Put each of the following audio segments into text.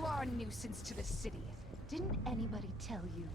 You are a nuisance to the city. Didn't anybody tell you?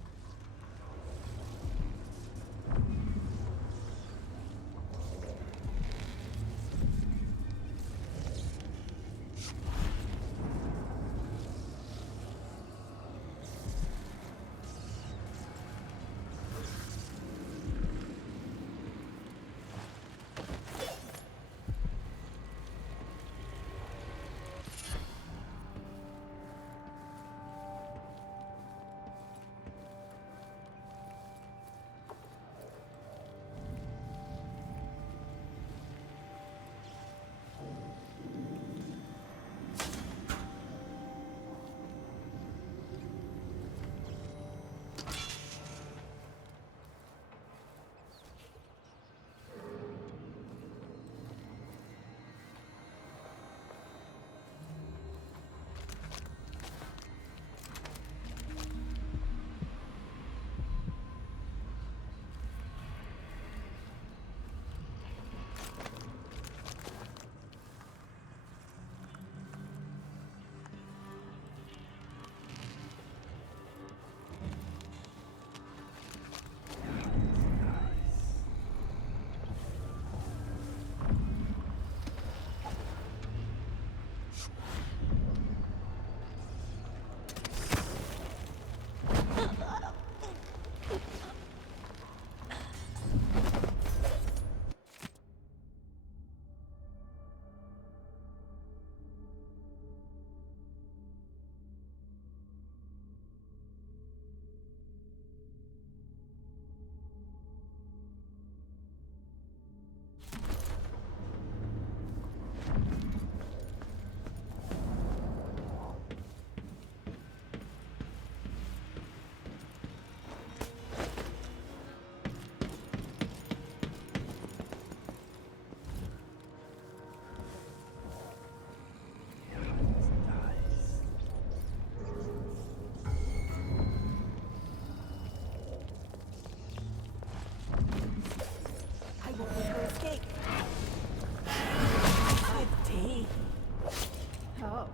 Oh.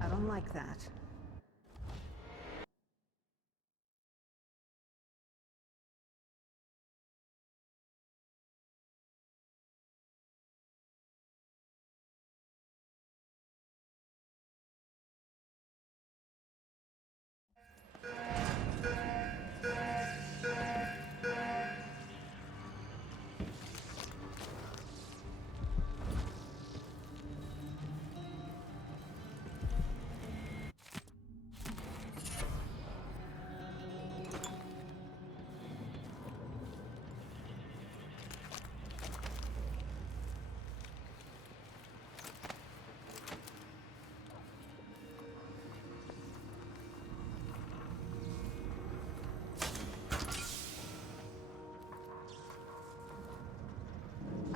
I don't like that.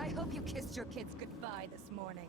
I hope you kissed your kids goodbye this morning.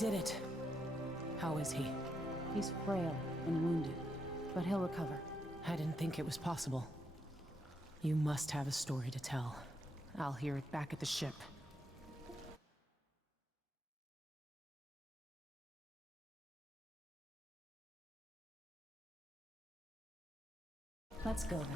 did it. How is he? He's frail and wounded, but he'll recover. I didn't think it was possible. You must have a story to tell. I'll hear it back at the ship. Let's go then.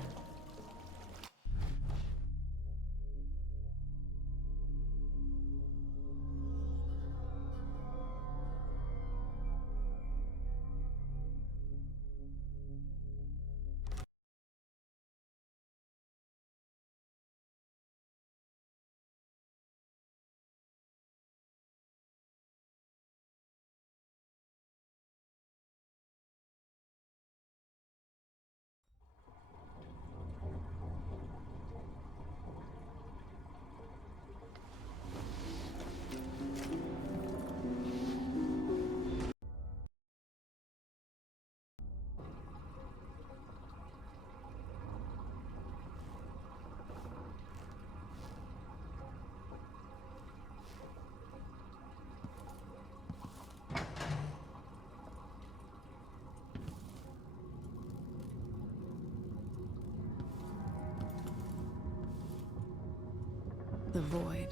The void,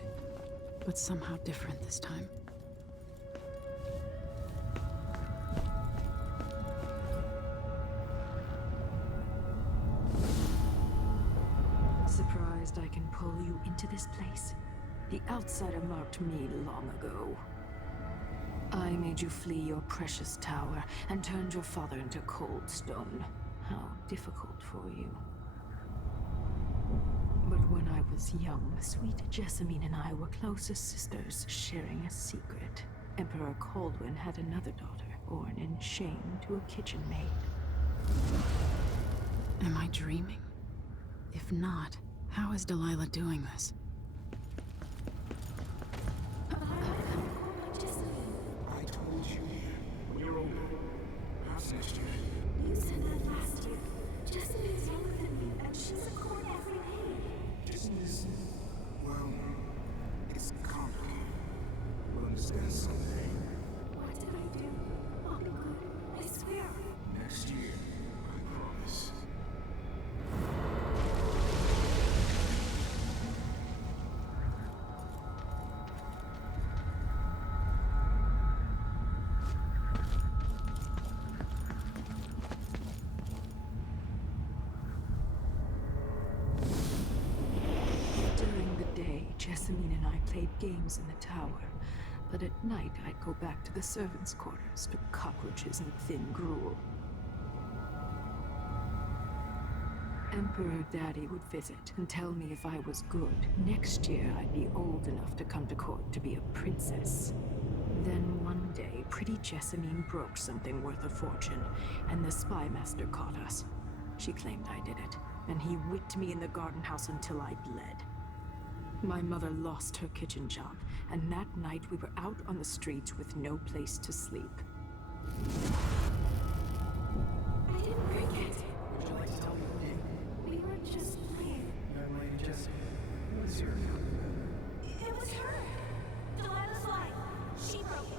but somehow different this time. Surprised I can pull you into this place? The outsider marked me long ago. I made you flee your precious tower and turned your father into cold stone. How difficult for you. But when I was young, sweet Jessamine and I were close as sisters, sharing a secret. Emperor Kaldwin had another daughter, born in shame to a kitchen maid. Am I dreaming? If not, how is Delilah doing this? I told you when you're older. How's next year? You said that last year. Jessamine's younger than me, and she's a court every day. Business, well, it's complicated. We'll understand someday. What did I do? I'll be good. I swear. Next year, I promise. During the day, Jessamine and I played games in the tower. But at night, I'd go back to the servants' quarters to cockroaches and thin gruel. Emperor Daddy would visit and tell me if I was good. Next year, I'd be old enough to come to court to be a princess. Then one day, pretty Jessamine broke something worth a fortune, and the spy master caught us. She claimed I did it, and he whipped me in the garden house until I bled. My mother lost her kitchen job, and that night we were out on the streets with no place to sleep. I didn't break it. Would you like to tell me what did? We were just playing. Young lady Jessamine, what is your account? It was her. Delilah's line. She broke it.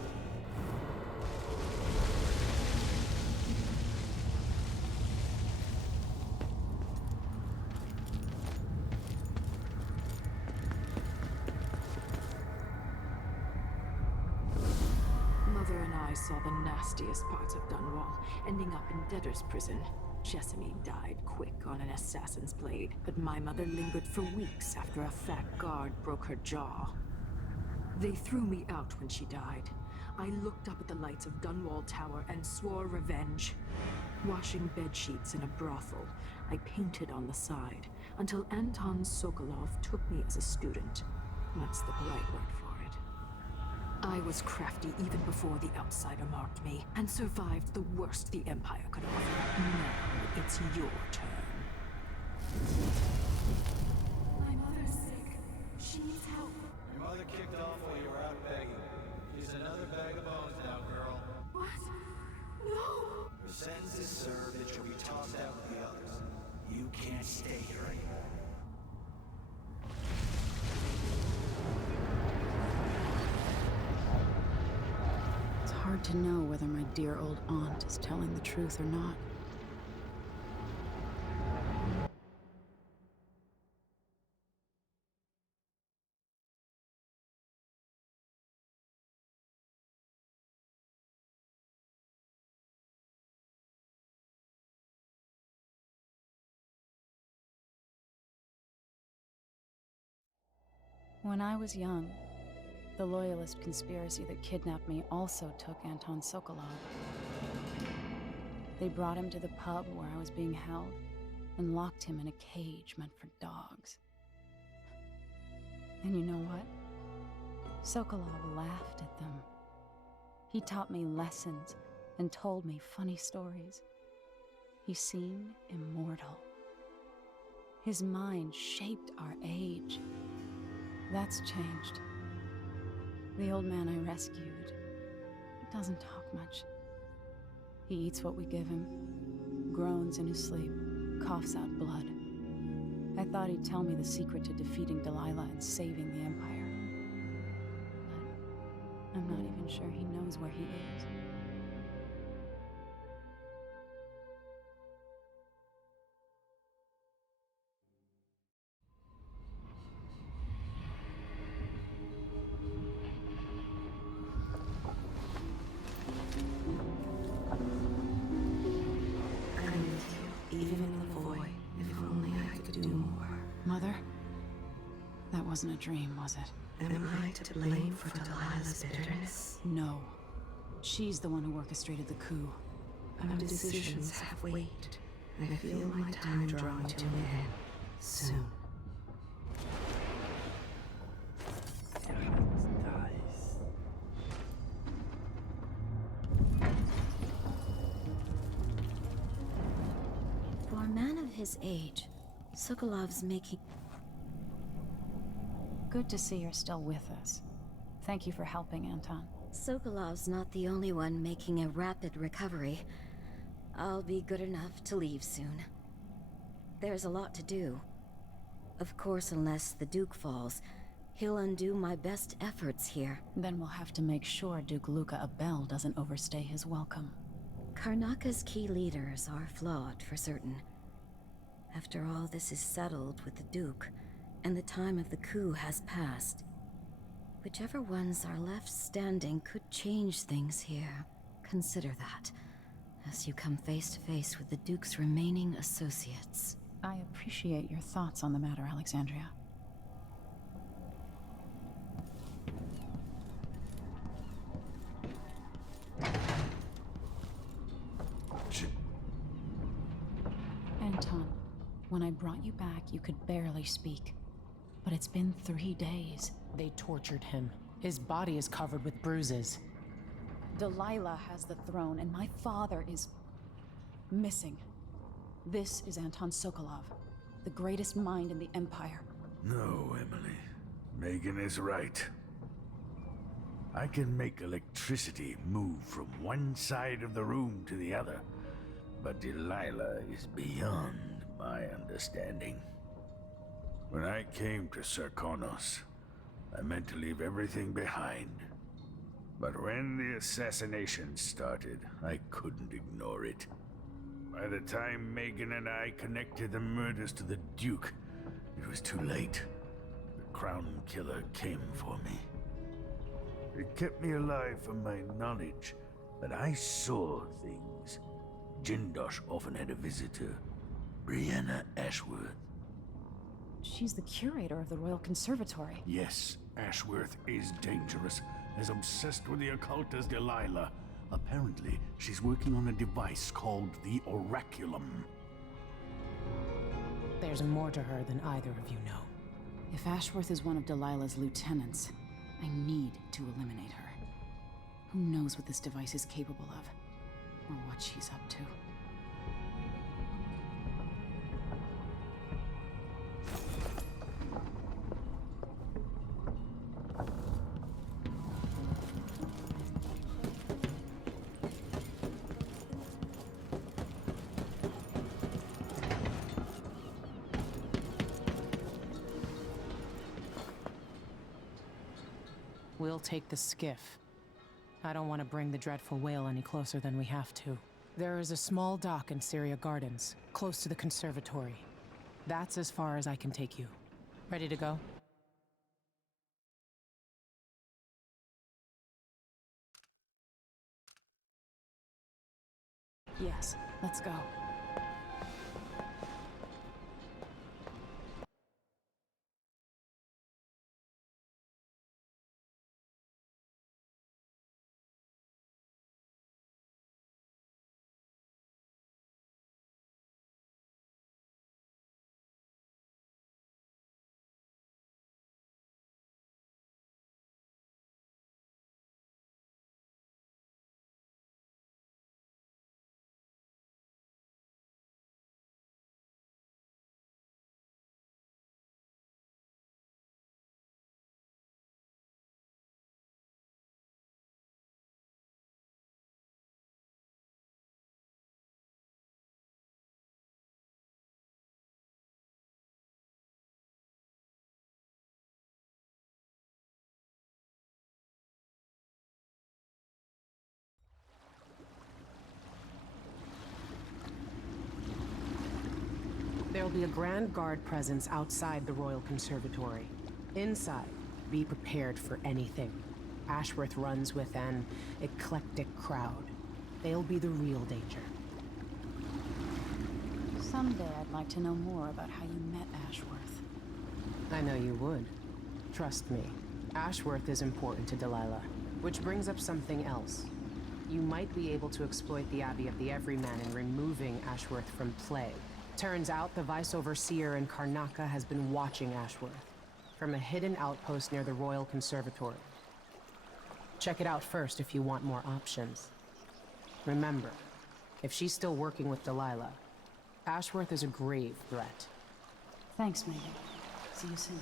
Mother and I saw the nastiest parts of Dunwall, ending up in debtor's prison. Jessamine died quick on an assassin's blade, but my mother lingered for weeks after a fat guard broke her jaw. They threw me out when she died. I looked up at the lights of Dunwall Tower and swore revenge. Washing bedsheets in a brothel, I painted on the side, until Anton Sokolov took me as a student. That's the polite word for it. I was crafty even before the outsider marked me, and survived the worst the Empire could offer. Now it's your turn. My mother's sick. She needs help. Your mother kicked off while you were out begging. She's another bag of bones now, girl. What? No! Her sentence is served and she'll be tossed out with the others. You can't stay here anymore. hard to know whether my dear old aunt is telling the truth or not. When I was young, the Loyalist conspiracy that kidnapped me also took Anton Sokolov. They brought him to the pub where I was being held and locked him in a cage meant for dogs. And you know what? Sokolov laughed at them. He taught me lessons and told me funny stories. He seemed immortal. His mind shaped our age. That's changed. The old man I rescued doesn't talk much. He eats what we give him, groans in his sleep, coughs out blood. I thought he'd tell me the secret to defeating Delilah and saving the Empire. But I'm not even sure he knows where he is. Mother? That wasn't a dream, was it? Am I to blame for Delilah's bitterness? No. She's the one who orchestrated the coup. Our decisions have weight. I feel my time drawing to an end soon. For a man of his age, Sokolov's making... Good to see you're still with us. Thank you for helping, Anton. Sokolov's not the only one making a rapid recovery. I'll be good enough to leave soon. There's a lot to do. Of course, unless the Duke falls, he'll undo my best efforts here. Then we'll have to make sure Duke Luca Abel doesn't overstay his welcome. Karnaka's key leaders are flawed, for certain. After all this is settled with the Duke, and the time of the coup has passed, whichever ones are left standing could change things here. Consider that, as you come face to face with the Duke's remaining associates. I appreciate your thoughts on the matter, Alexandria. Anton, when I brought you back, you could barely speak. But it's been 3 days. They tortured him. His body is covered with bruises. Delilah has the throne, and my father is... missing. This is Anton Sokolov, the greatest mind in the Empire. No, Emily. Megan is right. I can make electricity move from one side of the room to the other, but Delilah is beyond my understanding. When I came to Sarkonos, I meant to leave everything behind. But when the assassination started, I couldn't ignore it. By the time Megan and I connected the murders to the Duke, it was too late. The Crown Killer came for me. It kept me alive from my knowledge that I saw things. Jindosh often had a visitor, Brianna Ashworth. She's the curator of the Royal Conservatory. Yes, Ashworth is dangerous, as obsessed with the occult as Delilah. Apparently, she's working on a device called the Oraculum. There's more to her than either of you know. If Ashworth is one of Delilah's lieutenants, I need to eliminate her. Who knows what this device is capable of, or what she's up to. We'll take the skiff. I don't want to bring the dreadful whale any closer than we have to. There is a small dock in Syria Gardens, close to the conservatory. That's as far as I can take you. Ready to go? Yes, let's go. There'll be a Grand Guard presence outside the Royal Conservatory. Inside, be prepared for anything. Ashworth runs with an eclectic crowd. They'll be the real danger. Someday I'd like to know more about how you met Ashworth. I know you would. Trust me. Ashworth is important to Delilah. Which brings up something else. You might be able to exploit the Abbey of the Everyman in removing Ashworth from play. Turns out the Vice Overseer in Karnaca has been watching Ashworth from a hidden outpost near the Royal Conservatory. Check it out first if you want more options. Remember, if she's still working with Delilah, Ashworth is a grave threat. Thanks, Megan. See you soon.